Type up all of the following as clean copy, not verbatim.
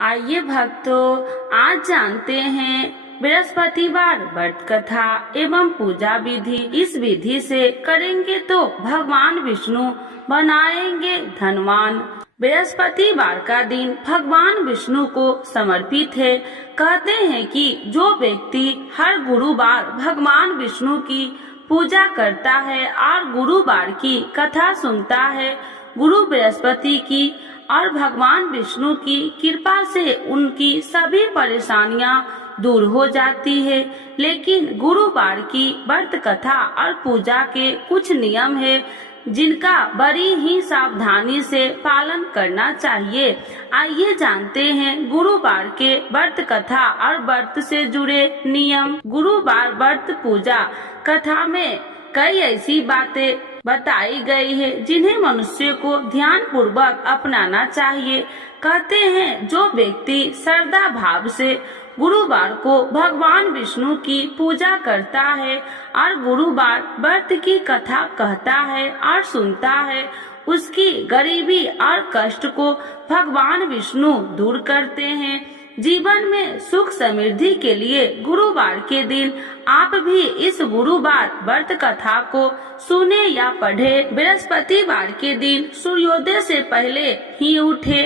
आइए भक्तों, आज जानते हैं बृहस्पतिवार व्रत कथा एवं पूजा विधि। इस विधि से करेंगे तो भगवान विष्णु बनाएंगे धनवान। बृहस्पतिवार का दिन भगवान विष्णु को समर्पित है। कहते हैं कि जो व्यक्ति हर गुरुवार भगवान विष्णु की पूजा करता है और गुरुवार की कथा सुनता है, गुरु बृहस्पति की और भगवान विष्णु की कृपा से उनकी सभी परेशानियां दूर हो जाती है। लेकिन गुरुवार की व्रत कथा और पूजा के कुछ नियम है जिनका बड़ी ही सावधानी से पालन करना चाहिए। आइए जानते हैं गुरुवार के व्रत कथा और व्रत से जुड़े नियम। गुरुवार व्रत पूजा कथा में कई ऐसी बातें बताई गई है जिन्हें मनुष्य को ध्यान पूर्वक अपनाना चाहिए। कहते हैं जो व्यक्ति श्रद्धा भाव से गुरुवार को भगवान विष्णु की पूजा करता है और गुरुवार व्रत की कथा कहता है और सुनता है, उसकी गरीबी और कष्ट को भगवान विष्णु दूर करते हैं। जीवन में सुख समृद्धि के लिए गुरुवार के दिन आप भी इस गुरुवार व्रत कथा को सुने या पढ़े। बृहस्पतिवार के दिन सूर्योदय से पहले ही उठे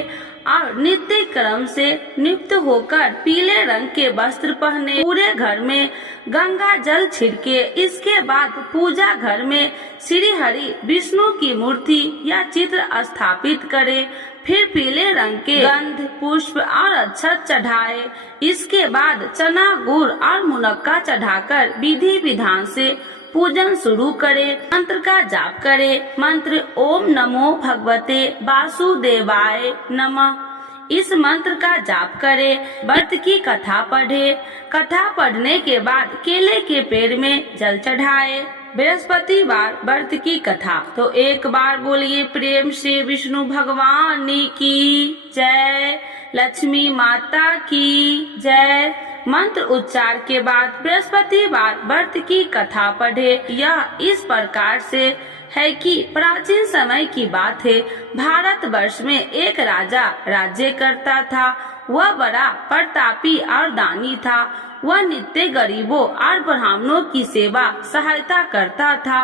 और नित्य क्रम से नियुक्त होकर पीले रंग के वस्त्र पहने, पूरे घर में गंगा जल छिड़के। इसके बाद पूजा घर में श्री हरि विष्णु की मूर्ति या चित्र स्थापित करे। फिर पीले रंग के गंध, पुष्प और अक्षत चढ़ाए। इसके बाद चना, गुड़ और मुनक्का चढ़ाकर विधि विधान से पूजन शुरू करे। मंत्र का जाप करे। मंत्र ओम नमो भगवते वासुदेवाय नमः। इस मंत्र का जाप करे। व्रत की कथा पढ़े। कथा पढ़ने के बाद केले के पेड़ में जल चढ़ाए। बृहस्पतिवार व्रत की कथा। तो एक बार बोलिए प्रेम से विष्णु भगवान की जय, लक्ष्मी माता की जय। मंत्र उच्चार के बाद बृहस्पतिवार व्रत की कथा पढ़े। यह इस प्रकार से है कि प्राचीन समय की बात है। भारत वर्ष में एक राजा राज्य करता था। वह बड़ा प्रतापी और दानी था। वह नित्य गरीबों और ब्राह्मणों की सेवा सहायता करता था।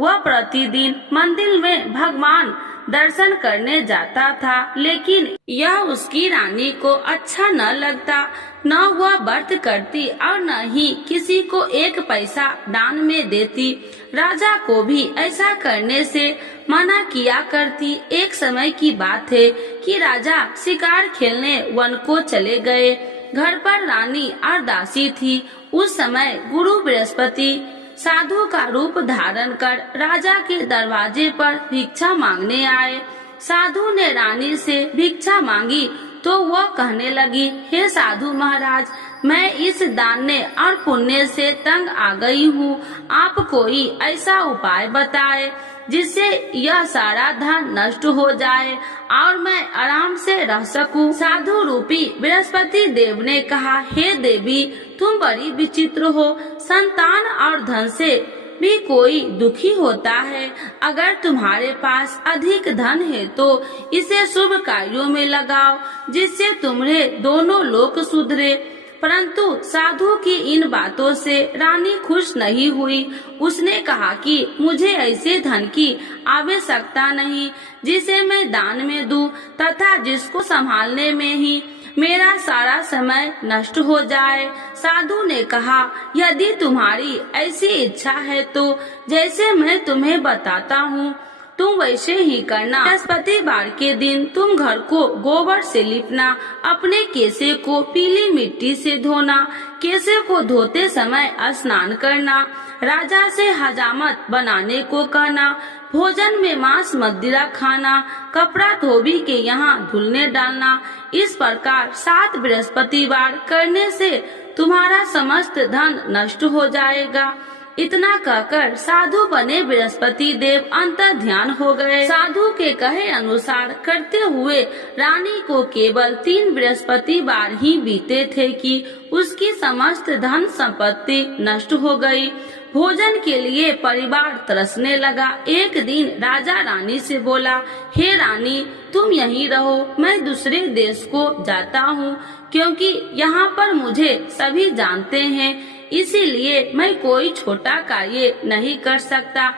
वह प्रतिदिन मंदिर में भगवान दर्शन करने जाता था, लेकिन यह उसकी रानी को अच्छा न लगता। न वह व्रत करती और न ही किसी को एक पैसा दान में देती। राजा को भी ऐसा करने से मना किया करती। एक समय की बात है कि राजा शिकार खेलने वन को चले गए। घर पर रानी और दासी थी। उस समय गुरु बृहस्पति साधु का रूप धारण कर राजा के दरवाजे पर भिक्षा मांगने आए। साधु ने रानी से भिक्षा मांगी तो वह कहने लगी, हे साधु महाराज, मैं इस दान और पुण्य से तंग आ गई हूँ। आप कोई ऐसा उपाय बताए जिससे यह सारा धन नष्ट हो जाए और मैं आराम से रह सकूं। साधु रूपी बृहस्पति देव ने कहा, हे देवी, तुम बड़ी विचित्र हो। संतान और धन से भी कोई दुखी होता है। अगर तुम्हारे पास अधिक धन है तो इसे शुभ कार्यों में लगाओ जिससे तुम्हारे दोनों लोक सुधरे। परंतु साधु की इन बातों से रानी खुश नहीं हुई। उसने कहा कि मुझे ऐसे धन की आवश्यकता नहीं जिसे मैं दान में दूं तथा जिसको संभालने में ही मेरा सारा समय नष्ट हो जाए। साधु ने कहा, यदि तुम्हारी ऐसी इच्छा है तो जैसे मैं तुम्हें बताता हूँ तुम वैसे ही करना। बृहस्पतिवार के दिन तुम घर को गोबर से लिपना, अपने केसे को पीली मिट्टी से धोना, केसे को धोते समय स्नान करना, राजा से हजामत बनाने को कहना, भोजन में मांस मदिरा खाना, कपड़ा धोबी के यहाँ धुलने डालना। इस प्रकार 7 बृहस्पतिवार करने से तुम्हारा समस्त धन नष्ट हो जाएगा। इतना कहकर साधु बने बृहस्पति देव अंतर ध्यान हो गए। साधु के कहे अनुसार करते हुए रानी को केवल 3 बृहस्पतिवार ही बीते थे कि उसकी समस्त धन संपत्ति नष्ट हो गई। भोजन के लिए परिवार तरसने लगा। एक दिन राजा रानी से बोला, हे रानी, तुम यहीं रहो, मैं दूसरे देश को जाता हूँ, क्योंकि यहाँ पर मुझे सभी जानते हैं, इसीलिए मैं कोई छोटा कार्य नहीं कर सकता।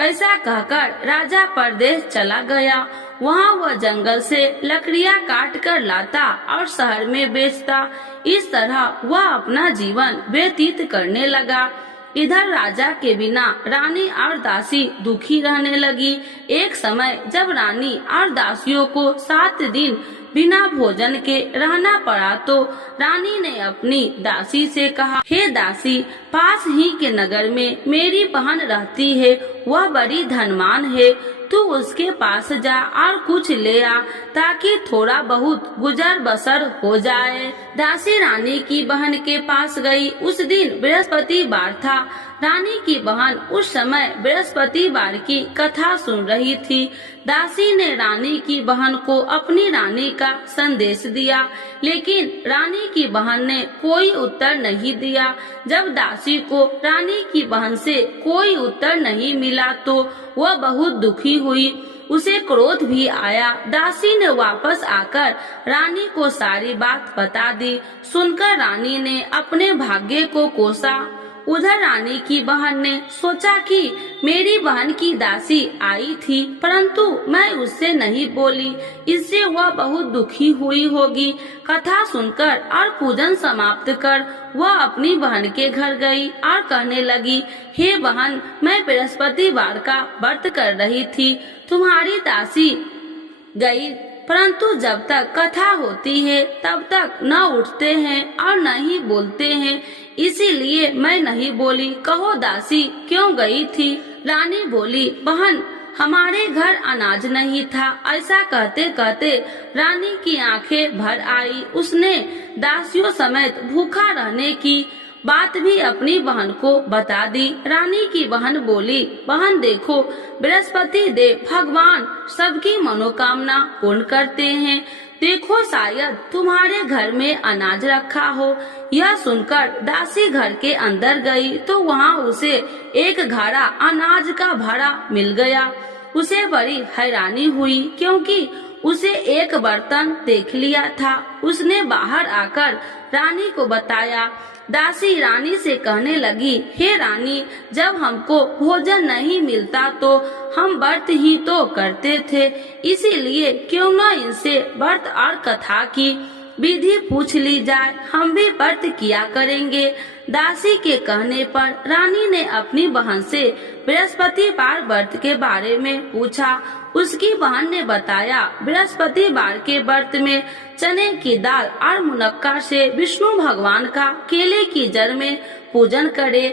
ऐसा कहकर राजा परदेश चला गया। वहाँ वह जंगल से लकड़ियाँ काट कर लाता और शहर में बेचता। इस तरह वह अपना जीवन व्यतीत करने लगा। इधर राजा के बिना रानी और दासी दुखी रहने लगी। एक समय जब रानी और दासियों को 7 दिन बिना भोजन के रहना पड़ा तो रानी ने अपनी दासी से कहा, हे दासी, पास ही के नगर में मेरी बहन रहती है, वह बड़ी धनवान है, तू उसके पास जा और कुछ ले आ, ताकि थोड़ा बहुत गुजर बसर हो जाए। दासी रानी की बहन के पास गई। उस दिन बृहस्पतिवार था। रानी की बहन उस समय बृहस्पतिवार की कथा सुन रही थी। दासी ने रानी की बहन को अपनी रानी का संदेश दिया, लेकिन रानी की बहन ने कोई उत्तर नहीं दिया। जब दासी को रानी की बहन से कोई उत्तर नहीं मिला तो वह बहुत दुखी हुई। उसे क्रोध भी आया। दासी ने वापस आकर रानी को सारी बात बता दी। सुनकर रानी ने अपने भाग्य को कोसा। उधर रानी की बहन ने सोचा कि मेरी बहन की दासी आई थी, परंतु मैं उससे नहीं बोली, इससे वह बहुत दुखी हुई होगी। कथा सुनकर और पूजन समाप्त कर वह अपनी बहन के घर गई और कहने लगी, हे बहन, मैं बृहस्पतिवार का व्रत कर रही थी, तुम्हारी दासी गई, परंतु जब तक कथा होती है तब तक न उठते हैं और न ही बोलते हैं, इसीलिए मैं नहीं बोली। कहो दासी क्यों गई थी? रानी बोली, बहन, हमारे घर अनाज नहीं था। ऐसा कहते कहते रानी की आंखें भर आई। उसने दासियों समेत भूखा रहने की बात भी अपनी बहन को बता दी। रानी की बहन बोली, बहन देखो, बृहस्पति देव भगवान सबकी मनोकामना पूर्ण करते हैं। देखो, शायद तुम्हारे घर में अनाज रखा हो। यह सुनकर दासी घर के अंदर गई तो वहाँ उसे एक घड़ा अनाज का भरा मिल गया। उसे बड़ी हैरानी हुई, क्योंकि उसे एक बर्तन देख लिया था। उसने बाहर आकर रानी को बताया। दासी रानी से कहने लगी, हे रानी, जब हमको भोजन नहीं मिलता तो हम व्रत ही तो करते थे, इसीलिए क्यों न इनसे व्रत और कथा की विधि पूछ ली जाए, हम भी व्रत किया करेंगे। दासी के कहने पर रानी ने अपनी बहन से बृहस्पतिवार व्रत के बारे में पूछा। उसकी बहन ने बताया, बृहस्पतिवार के व्रत में चने की दाल और मुनक्का से विष्णु भगवान का केले की जड़ में पूजन करे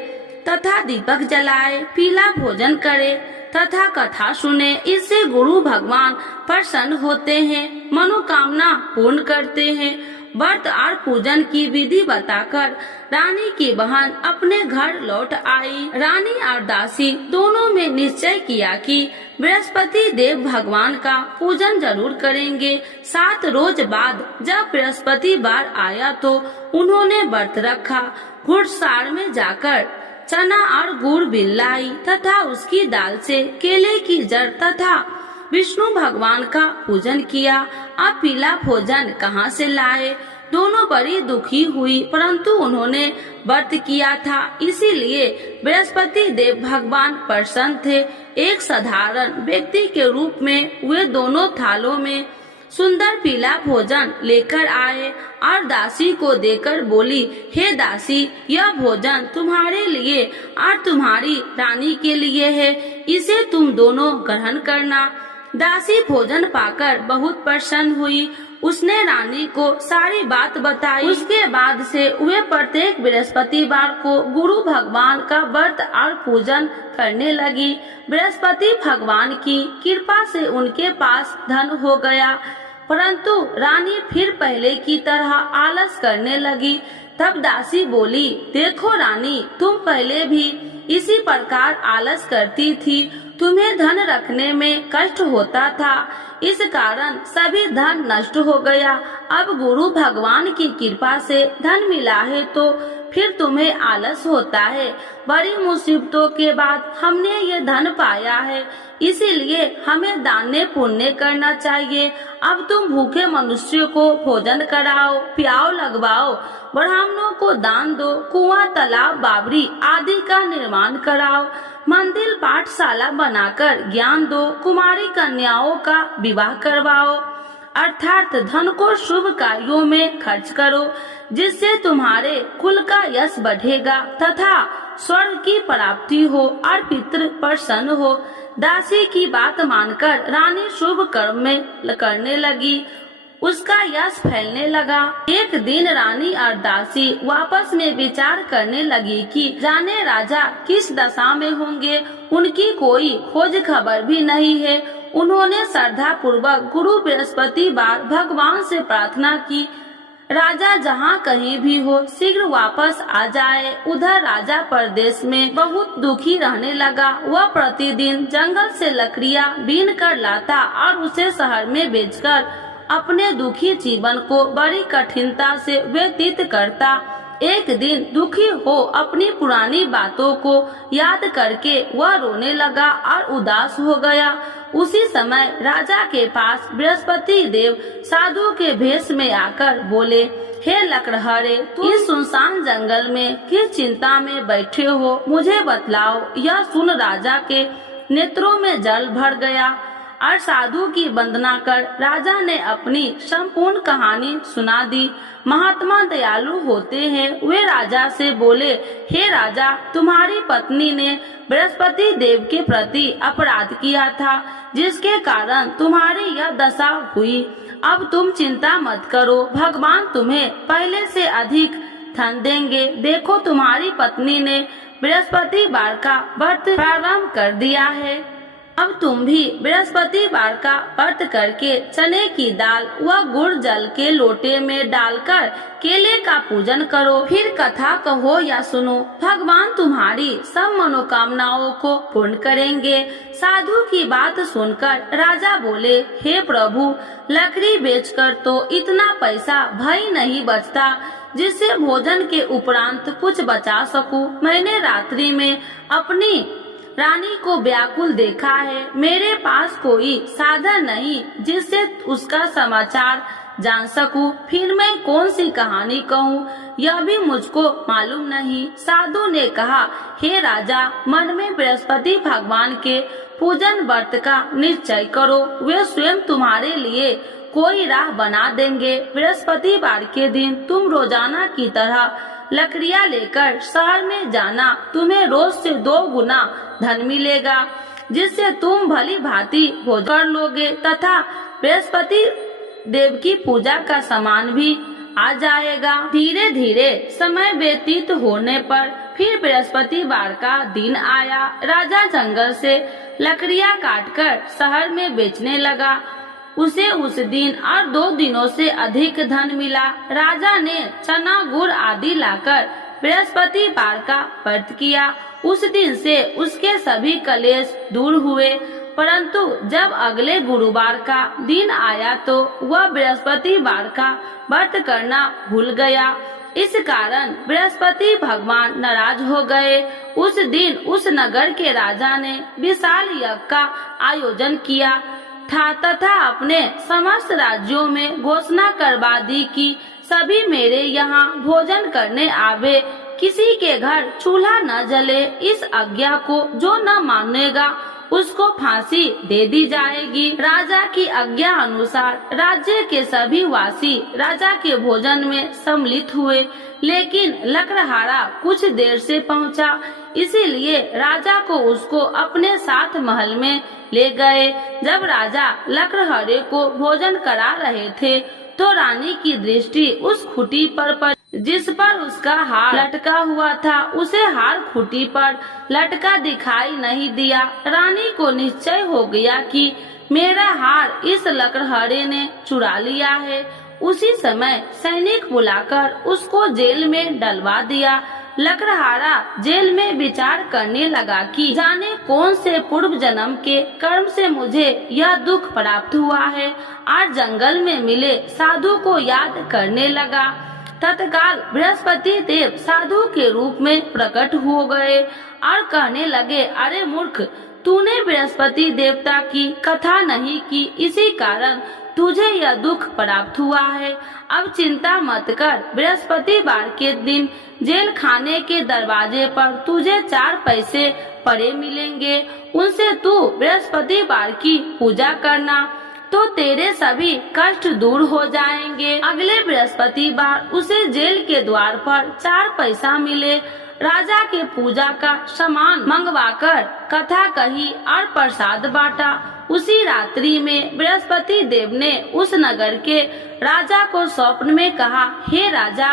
तथा दीपक जलाए, पीला भोजन करे तथा कथा सुने। इससे गुरु भगवान प्रसन्न होते हैं, मनोकामना पूर्ण करते हैं। व्रत और पूजन की विधि बताकर रानी की बहन अपने घर लौट आई। रानी और दासी दोनों में निश्चय किया कि बृहस्पति देव भगवान का पूजन जरूर करेंगे। 7 रोज बाद जब बृहस्पतिवार आया तो उन्होंने व्रत रखा। घुड़सार में जाकर चना और गुड़ बिन लाई तथा उसकी दाल से केले की जड़ तथा विष्णु भगवान का पूजन किया। अब पीला भोजन कहाँ से लाए? दोनों बड़ी दुखी हुई, परंतु उन्होंने व्रत किया था, इसीलिए बृहस्पति देव भगवान प्रसन्न थे। एक साधारण व्यक्ति के रूप में वे दोनों थालों में सुंदर पीला भोजन लेकर आए और दासी को देकर बोली, हे दासी, यह भोजन तुम्हारे लिए और तुम्हारी रानी के लिए है, इसे तुम दोनों ग्रहण करना। दासी भोजन पाकर बहुत प्रसन्न हुई। उसने रानी को सारी बात बताई। उसके बाद से वे प्रत्येक बृहस्पतिवार को गुरु भगवान का व्रत और पूजन करने लगी। बृहस्पति भगवान की कृपा से उनके पास धन हो गया, परंतु रानी फिर पहले की तरह आलस करने लगी। तब दासी बोली, देखो रानी, तुम पहले भी इसी प्रकार आलस करती थी, तुम्हें धन रखने में कष्ट होता था, इस कारण सभी धन नष्ट हो गया। अब गुरु भगवान की कृपा से धन मिला है तो फिर तुम्हें आलस होता है। बड़ी मुसीबतों के बाद हमने ये धन पाया है, इसीलिए हमें दान पुण्य करना चाहिए। अब तुम भूखे मनुष्य को भोजन कराओ, प्याव लगवाओ, ब्राह्मणों को दान दो, कुआं, तालाब, बावड़ी आदि का निर्माण कराओ, मंदिर, पाठशाला बनाकर ज्ञान दो, कुमारी कन्याओं का विवाह करवाओ, अर्थात धन को शुभ कार्यों में खर्च करो, जिससे तुम्हारे कुल का यश बढ़ेगा तथा स्वर्ग की प्राप्ति हो और पितृ प्रसन्न हो। दासी की बात मानकर रानी शुभ कर्म में करने लगी, उसका यश फैलने लगा। एक दिन रानी और दासी आपस में विचार करने लगी कि जाने राजा किस दशा में होंगे, उनकी कोई खोज खबर भी नहीं है। उन्होंने श्रद्धा पूर्वक गुरु बृहस्पतिवार भगवान से प्रार्थना की, राजा जहाँ कहीं भी हो शीघ्र वापस आ जाए। उधर राजा परदेश में बहुत दुखी रहने लगा। वह प्रतिदिन जंगल से लकड़ियाँ बीन कर लाता और उसे शहर में बेचकर अपने दुखी जीवन को बड़ी कठिनता से व्यतीत करता। एक दिन दुखी हो अपनी पुरानी बातों को याद करके वह रोने लगा और उदास हो गया। उसी समय राजा के पास बृहस्पति देव साधु के भेष में आकर बोले, हे लकड़हारे, तुम इस सुनसान जंगल में किस चिंता में बैठे हो, मुझे बतलाओ। यह सुन राजा के नेत्रों में जल भर गया और साधु की वंदना कर राजा ने अपनी संपूर्ण कहानी सुना दी। महात्मा दयालु होते हैं। वे राजा से बोले, हे राजा, तुम्हारी पत्नी ने बृहस्पति देव के प्रति अपराध किया था, जिसके कारण तुम्हारी यह दशा हुई। अब तुम चिंता मत करो, भगवान तुम्हें पहले से अधिक धन देंगे। देखो, तुम्हारी पत्नी ने बृहस्पतिवार का व्रत प्रारंभ कर दिया है। अब तुम भी बृहस्पतिवार का व्रत करके चने की दाल व गुड़ जल के लोटे में डालकर केले का पूजन करो। फिर कथा कहो या सुनो, भगवान तुम्हारी सब मनोकामनाओं को पूर्ण करेंगे। साधु की बात सुनकर राजा बोले, हे प्रभु, लकड़ी बेचकर तो इतना पैसा भई नहीं बचता जिससे भोजन के उपरांत कुछ बचा सकूं। मैंने रात्रि में अपनी रानी को व्याकुल देखा है। मेरे पास कोई साधन नहीं जिससे उसका समाचार जान सकूं। फिर मैं कौन सी कहानी कहूँ, यह भी मुझको मालूम नहीं। साधु ने कहा, हे राजा, मन में बृहस्पति भगवान के पूजन व्रत का निश्चय करो। वे स्वयं तुम्हारे लिए कोई राह बना देंगे। बृहस्पतिवार के दिन तुम रोजाना की तरह लकड़ियाँ लेकर शहर में जाना। तुम्हें रोज से 2 गुना धन मिलेगा, जिससे तुम भली भांति भोजन कर लोगे तथा बृहस्पति देव की पूजा का सामान भी आ जाएगा। धीरे धीरे समय व्यतीत होने पर फिर बृहस्पतिवार का दिन आया। राजा जंगल से लकड़ियाँ काटकर शहर में बेचने लगा। उसे उस दिन और 2 दिनों से अधिक धन मिला। राजा ने चना, गुड़ आदि लाकर बृहस्पतिवार का व्रत किया। उस दिन से उसके सभी कलेश दूर हुए। परंतु जब अगले गुरुवार का दिन आया तो वह बृहस्पतिवार का व्रत करना भूल गया। इस कारण बृहस्पति भगवान नाराज हो गए। उस दिन उस नगर के राजा ने विशाल यज्ञ का आयोजन किया था तथा अपने समस्त राज्यों में घोषणा करवा दी कि सभी मेरे यहाँ भोजन करने आवे, किसी के घर चूल्हा न जले। इस आज्ञा को जो न मानेगा उसको फांसी दे दी जाएगी। राजा की आज्ञा अनुसार राज्य के सभी वासी राजा के भोजन में सम्मिलित हुए, लेकिन लकड़हारा कुछ देर से पहुंचा, इसीलिए राजा को उसको अपने साथ महल में ले गए। जब राजा लकड़हारे को भोजन करा रहे थे तो रानी की दृष्टि उस खूंटी पर पड़ी जिस पर उसका हार लटका हुआ था। उसे हार खूंटी पर लटका दिखाई नहीं दिया। रानी को निश्चय हो गया कि मेरा हार इस लकड़हारे ने चुरा लिया है। उसी समय सैनिक बुलाकर उसको जेल में डलवा दिया। लकड़हारा जेल में विचार करने लगा कि जाने कौन से पूर्व जन्म के कर्म से मुझे यह दुख प्राप्त हुआ है, और जंगल में मिले साधु को याद करने लगा। तत्काल बृहस्पति देव साधु के रूप में प्रकट हो गए और कहने लगे, अरे मूर्ख, तूने बृहस्पति देवता की कथा नहीं की, इसी कारण तुझे यह दुख प्राप्त हुआ है। अब चिंता मत कर, बृहस्पतिवार के दिन जेल खाने के दरवाजे पर तुझे 4 पैसे पड़े मिलेंगे, उनसे तू बृहस्पतिवार की पूजा करना तो तेरे सभी कष्ट दूर हो जाएंगे। अगले बृहस्पतिवार उसे जेल के द्वार पर 4 पैसा मिले। राजा के पूजा का सामान मंगवाकर कथा कही और प्रसाद बांटा। उसी रात्रि में बृहस्पति देव ने उस नगर के राजा को स्वप्न में कहा, हे राजा,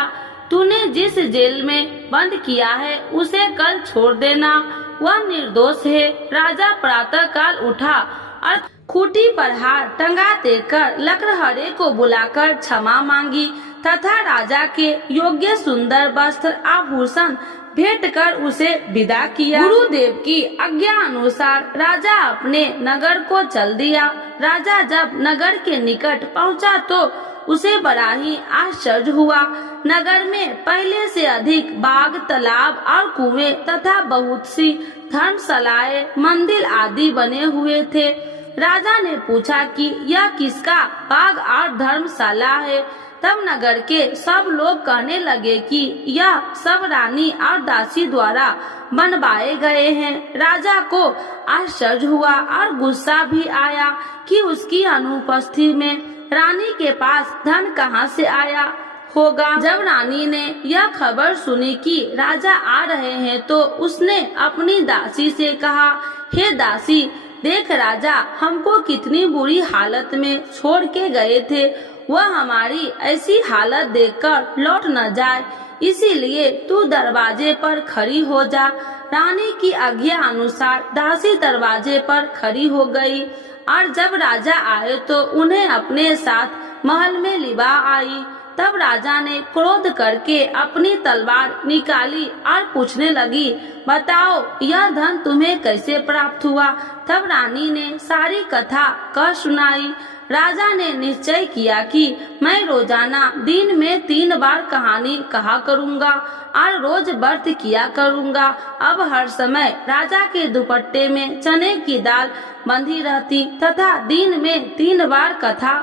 तूने जिस जेल में बंद किया है उसे कल छोड़ देना, वह निर्दोष है। राजा प्रातः काल उठा और खूंटी पर हार टंगा देकर लकड़हारे को बुलाकर क्षमा मांगी तथा राजा के योग्य सुंदर वस्त्र आभूषण भेंट कर उसे विदा किया। गुरुदेव की आज्ञा अनुसार राजा अपने नगर को चल दिया। राजा जब नगर के निकट पहुंचा तो उसे बड़ा ही आश्चर्य हुआ। नगर में पहले से अधिक बाग, तालाब और कुएं तथा बहुत सी धर्मशालाएं, मंदिर आदि बने हुए थे। राजा ने पूछा कि यह किसका बाग और धर्मशाला है। तब नगर के सब लोग कहने लगे कि यह सब रानी और दासी द्वारा बनवाए गए हैं। राजा को आश्चर्य हुआ और गुस्सा भी आया कि उसकी अनुपस्थिति में रानी के पास धन कहां से आया होगा। जब रानी ने यह खबर सुनी कि राजा आ रहे हैं तो उसने अपनी दासी से कहा, हे दासी, देख राजा हमको कितनी बुरी हालत में छोड़ के गए थे, वह हमारी ऐसी हालत देखकर लौट न जाए, इसीलिए तू दरवाजे पर खड़ी हो जा। रानी की आज्ञा अनुसार दासी दरवाजे पर खड़ी हो गई और जब राजा आए तो उन्हें अपने साथ महल में लिवा आई। तब राजा ने क्रोध करके अपनी तलवार निकाली और पूछने लगी, बताओ यह धन तुम्हें कैसे प्राप्त हुआ। तब रानी ने सारी कथा कह सुनाई। राजा ने निश्चय किया कि मैं रोजाना दिन में 3 बार कहानी कहा करूँगा और रोज व्रत किया करूँगा। अब हर समय राजा के दुपट्टे में चने की दाल बंधी रहती तथा दिन में 3 बार कथा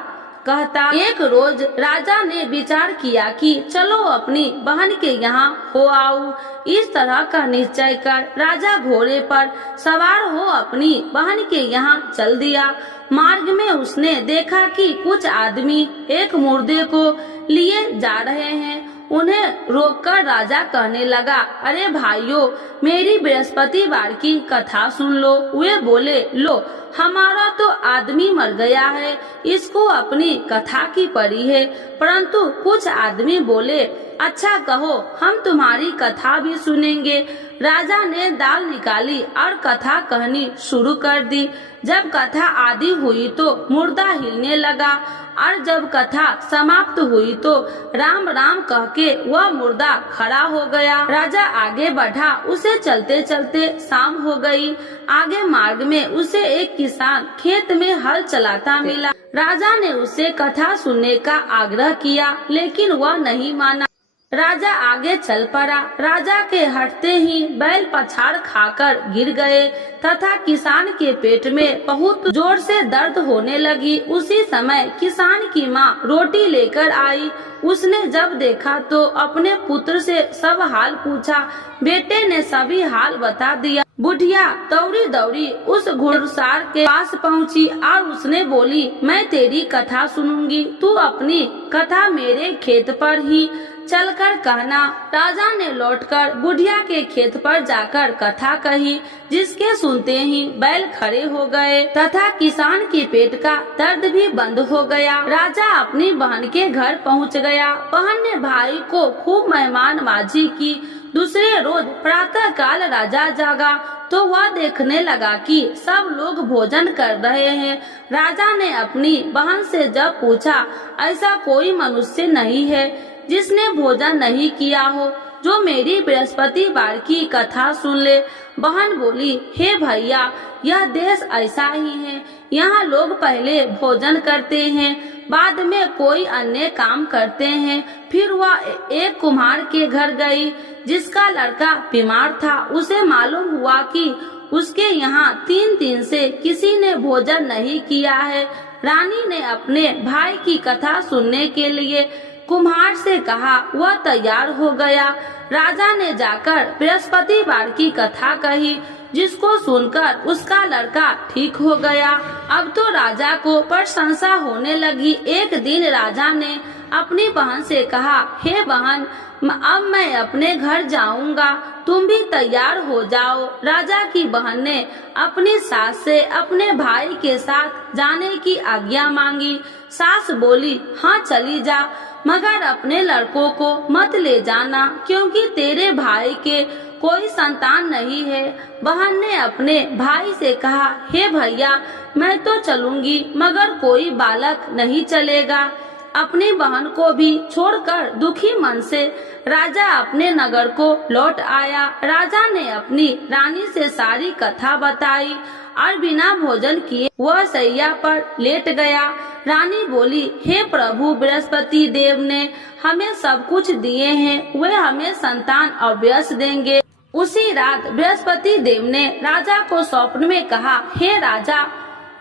कहता। एक रोज राजा ने विचार किया कि चलो अपनी बहन के यहाँ हो आऊं। इस तरह का निश्चय कर राजा घोड़े पर सवार हो अपनी बहन के यहाँ चल दिया। मार्ग में उसने देखा कि कुछ आदमी एक मुर्दे को लिए जा रहे हैं। उन्हें रोककर राजा कहने लगा, अरे भाइयों, मेरी बृहस्पतिवार की कथा सुन लो। वे बोले, लो हमारा तो आदमी मर गया है, इसको अपनी कथा की पड़ी है। परंतु कुछ आदमी बोले, अच्छा कहो, हम तुम्हारी कथा भी सुनेंगे। राजा ने दाल निकाली और कथा कहनी शुरू कर दी। जब कथा आदि हुई तो मुर्दा हिलने लगा और जब कथा समाप्त हुई तो राम राम कह के वह मुर्दा खड़ा हो गया। राजा आगे बढ़ा, उसे चलते चलते शाम हो गई। आगे मार्ग में उसे एक किसान खेत में हल चलाता मिला। राजा ने उसे कथा सुनने का आग्रह किया, लेकिन वह नहीं माना। राजा आगे चल पड़ा। राजा के हटते ही बैल पछाड़ खाकर गिर गए तथा किसान के पेट में बहुत जोर से दर्द होने लगी। उसी समय किसान की माँ रोटी लेकर आई। उसने जब देखा तो अपने पुत्र से सब हाल पूछा। बेटे ने सभी हाल बता दिया। बुढ़िया दौड़ी दौड़ी उस घुड़सवार के पास पहुंची और उसने बोली, मैं तेरी कथा सुनूंगी, तू अपनी कथा मेरे खेत पर ही चलकर कहना। राजा ने लौटकर बुढ़िया के खेत पर जाकर कथा कही, जिसके सुनते ही बैल खड़े हो गए तथा किसान के पेट का दर्द भी बंद हो गया। राजा अपनी बहन के घर पहुंच गया। बहन ने भाई को खूब मेहमानबाजी की। दूसरे रोज प्रातः काल राजा जागा तो वह देखने लगा कि सब लोग भोजन कर रहे हैं। राजा ने अपनी बहन से जब पूछा, ऐसा कोई मनुष्य नहीं है जिसने भोजन नहीं किया हो, जो मेरी बृहस्पतिवार की कथा सुन ले। बहन बोली, हे भैया, यह देश ऐसा ही है। यहाँ लोग पहले भोजन करते हैं, बाद में कोई अन्य काम करते हैं। फिर वह एक कुम्हार के घर गई जिसका लड़का बीमार था। उसे मालूम हुआ कि उसके यहाँ 3 दिन से किसी ने भोजन नहीं किया है। रानी ने अपने भाई की कथा सुनने के लिए कुम्हार से कहा। वह तैयार हो गया। राजा ने जाकर बृहस्पतिवार की कथा कही, जिसको सुनकर उसका लड़का ठीक हो गया। अब तो राजा को प्रशंसा होने लगी। एक दिन राजा ने अपनी बहन से कहा, हे बहन, अब मैं अपने घर जाऊंगा, तुम भी तैयार हो जाओ। राजा की बहन ने अपनी सास से अपने भाई के साथ जाने की आज्ञा मांगी। सास बोली, हाँ चली जा, मगर अपने लड़कों को मत ले जाना, क्योंकि तेरे भाई के कोई संतान नहीं है। बहन ने अपने भाई से कहा, हे भैया, मैं तो चलूंगी, मगर कोई बालक नहीं चलेगा। अपनी बहन को भी छोड़कर दुखी मन से राजा अपने नगर को लौट आया। राजा ने अपनी रानी से सारी कथा बताई और बिना भोजन किए वह सैया पर लेट गया। रानी बोली, हे प्रभु, बृहस्पति देव ने हमें सब कुछ दिए हैं, वे हमें संतान अवश्य देंगे। उसी रात बृहस्पति देव ने राजा को स्वप्न में कहा, हे राजा,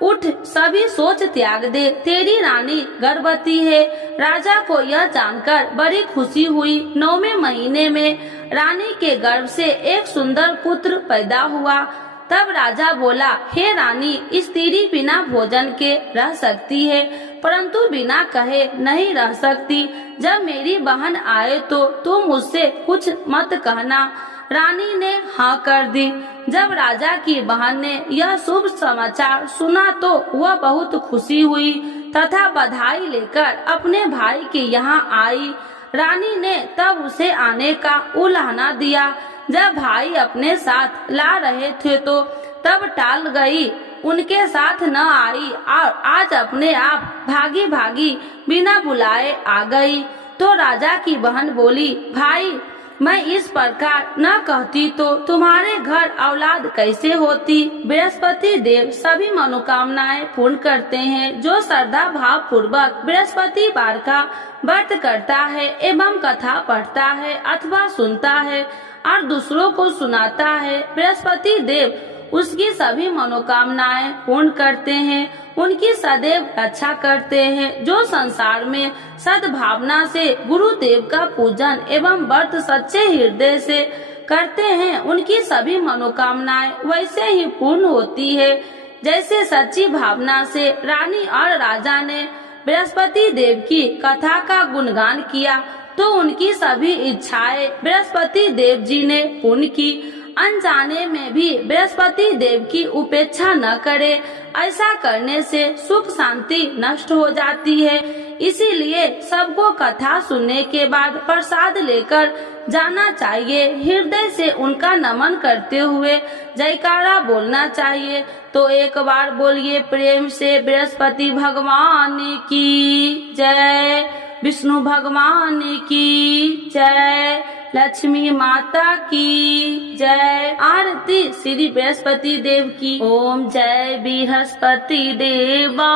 उठ, सभी सोच त्याग दे, तेरी रानी गर्भवती है। राजा को यह जानकर बड़ी खुशी हुई। 9वें महीने में रानी के गर्भ से एक सुंदर पुत्र पैदा हुआ। तब राजा बोला, हे रानी, स्त्री बिना भोजन के रह सकती है, परंतु बिना कहे नहीं रह सकती। जब मेरी बहन आए तो तुम मुझसे कुछ मत कहना। रानी ने हाँ कर दी। जब राजा की बहन ने यह शुभ समाचार सुना तो वह बहुत खुशी हुई तथा बधाई लेकर अपने भाई के यहाँ आई। रानी ने तब उसे आने का उलाहना दिया। जब भाई अपने साथ ला रहे थे तो तब टाल गई, उनके साथ न आई और आज अपने आप भागी भागी बिना बुलाए आ गई। तो राजा की बहन बोली, भाई, मैं इस प्रकार न कहती तो तुम्हारे घर औलाद कैसे होती। बृहस्पति देव सभी मनोकामनाएं पूर्ण करते हैं। जो श्रद्धा भाव पूर्वक बृहस्पतिवार का व्रत करता है एवं कथा पढ़ता है अथवा सुनता है और दूसरों को सुनाता है, बृहस्पति देव उसकी सभी मनोकामनाएं पूर्ण करते हैं, उनकी सदैव रक्षा करते हैं। जो संसार में सद्भावना से गुरुदेव का पूजन एवं व्रत सच्चे हृदय से करते हैं, उनकी सभी मनोकामनाएं वैसे ही पूर्ण होती है जैसे सच्ची भावना से रानी और राजा ने बृहस्पति देव की कथा का गुणगान किया तो उनकी सभी इच्छाएं बृहस्पति देव जी ने पूर्ण की। अनजाने में भी बृहस्पति देव की उपेक्षा न करे, ऐसा करने से सुख शांति नष्ट हो जाती है। इसीलिए सबको कथा सुनने के बाद प्रसाद लेकर जाना चाहिए। हृदय से उनका नमन करते हुए जयकारा बोलना चाहिए। तो एक बार बोलिए प्रेम से, बृहस्पति भगवान की जय, विष्णु भगवान की जय, लक्ष्मी माता की जय। आरती श्री बृहस्पति देव की। ओम जय बृहस्पति देवा,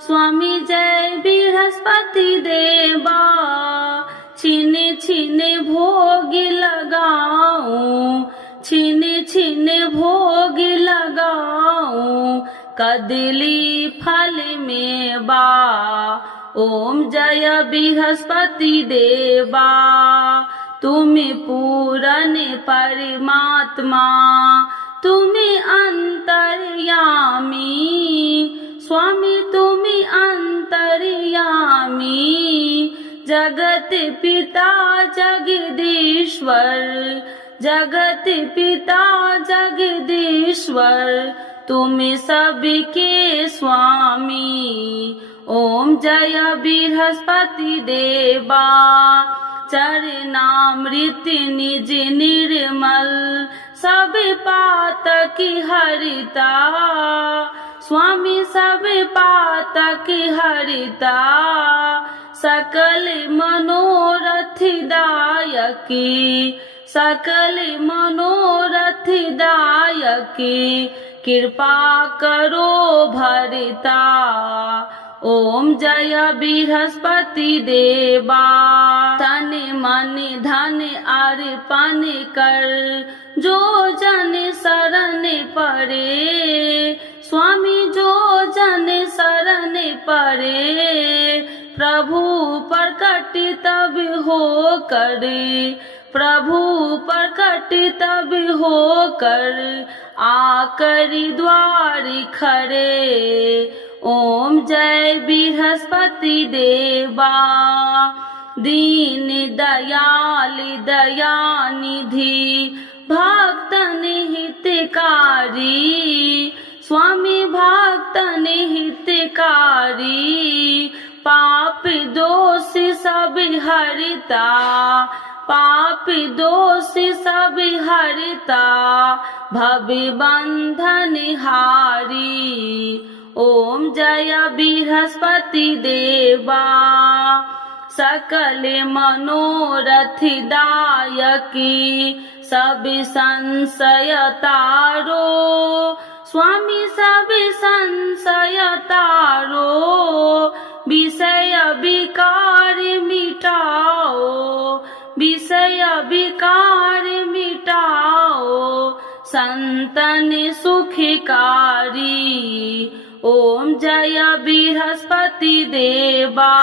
स्वामी जय बृहस्पति देवा। छीने छीने भोग लगाऊं, छीने छीने भोग लगाऊं, कदली फल में बा। ओम जय बृहस्पति देवा, तुम्हें पूरन परमात्मा, तुम्हें अंतर्यामी, स्वामी तुम्हें अंतर्यामी। जगत पिता जगदीश्वर, जगत पिता जगदीश्वर, तुम्हें सबके स्वामी। ओम जय बृहस्पति देवा, चरणामृत निज निर्मल, सब पातक हरिता, स्वामी सब पातक हरिता। सकल मनोरथ दायकी, सकल मनोरथ दायकी कृपा करो भरता। ओम जय बृहस्पति देवा। तन मन धन अर्पण कर जो जन शरण पड़े। स्वामी जो जन शरण पड़े प्रभु प्रकट तब हो करे। प्रभु प्रकट तब हो कर आकर द्वार खड़े। ओम जय बृहस्पति देवा। दीन दयाल दया निधि भक्तन हितकारी। स्वामी भक्तन हितकारी पाप दोष सब हरता। पाप दोष सब हरता भव बंधन हारी। ओम जय बृहस्पति देवा। सकल मनोरथ दायकी सब संशय तारो। स्वामी सब संशय तारो विषय विकार मिटाओ। विषय विकार मिटाओ संतन सुखकारी। ओम जय बृहस्पति देवा।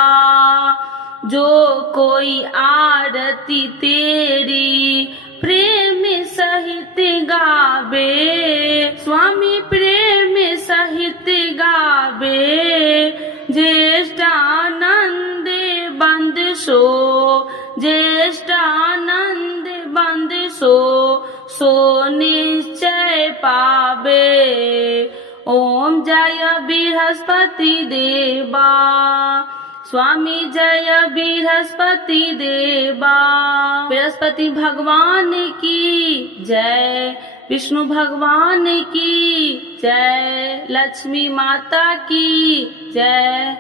जो कोई आरती तेरी प्रेम सहित गावे। स्वामी प्रेम सहित गावे ज्येष्ठानंद बंद सो। ज्येष्ठानंद बंद सो निश्चय पावे। ओम जय बृहस्पति देवा। स्वामी जय बृहस्पति देवा। बृहस्पति भगवान की जय। विष्णु भगवान की जय। लक्ष्मी माता की जय।